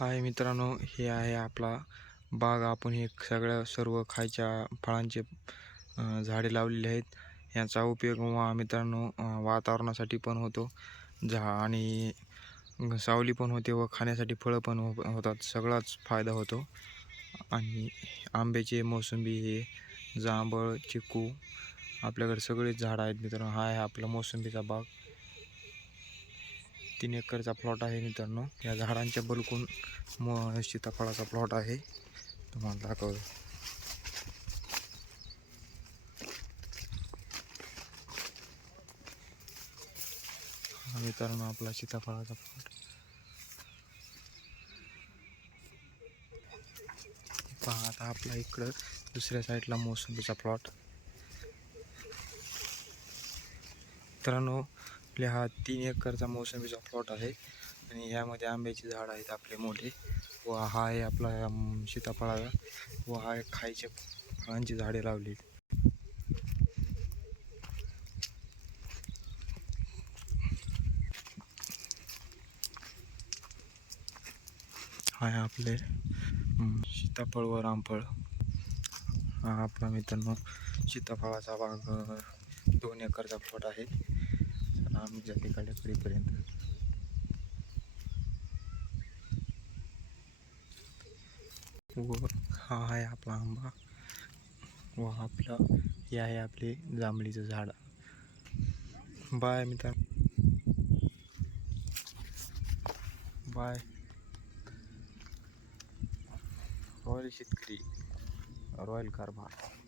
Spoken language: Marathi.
हाय मित्रांनो हे आहे आपला बाग. आपण हे सगळ्या सर्व खायच्या फळांचे झाडे लावलेले आहेत. याचा उपयोग मित्रांनो वातावरणासाठी पण होतो. झा आणि सावली पण होते व खाण्यासाठी फळं पण हो होतात. सगळाच फायदा होतो. आणि आंब्याचे मोसंबी हे जांभळ चिकू आपल्याकडे सगळेच झाडं आहेत मित्रांनो. हा आहे आपला मोसंबीचा बाग. तीन एकरचा प्लॉट आहे मित्रांनो. या झाडांच्या बलकून म सीताफळाचा प्लॉट आहे. तुम्हाला दाखवतो. मित्रांनो आपला सीताफळाचा प्लॉट पहा आता आपला इकडं दुसऱ्या साईडला मोसंबीचा प्लॉट मित्रांनो आपल्या हा तीन एकरचा मोसंबीचा प्लॉट आहे आणि यामध्ये आंब्याची झाड आहेत आपले मोठे व हा आहे आपला सीताफळाला सीताफळाचा व हा आहे खायचे फळांची झाडे लावली हा आहे आपले सीताफळ व रामफळ. हा आपला मित्रांनो सीताफळाचा भाग दोन एकरचा प्लॉट आहे. आम्ही जाते कडेपर्यंत व हा आहे आपला आंबा. व आपलं हे आहे आपले जांभळीचं झाड. बाय मित्र बाय. रॉयल शेतकरी. रॉयल कारभार.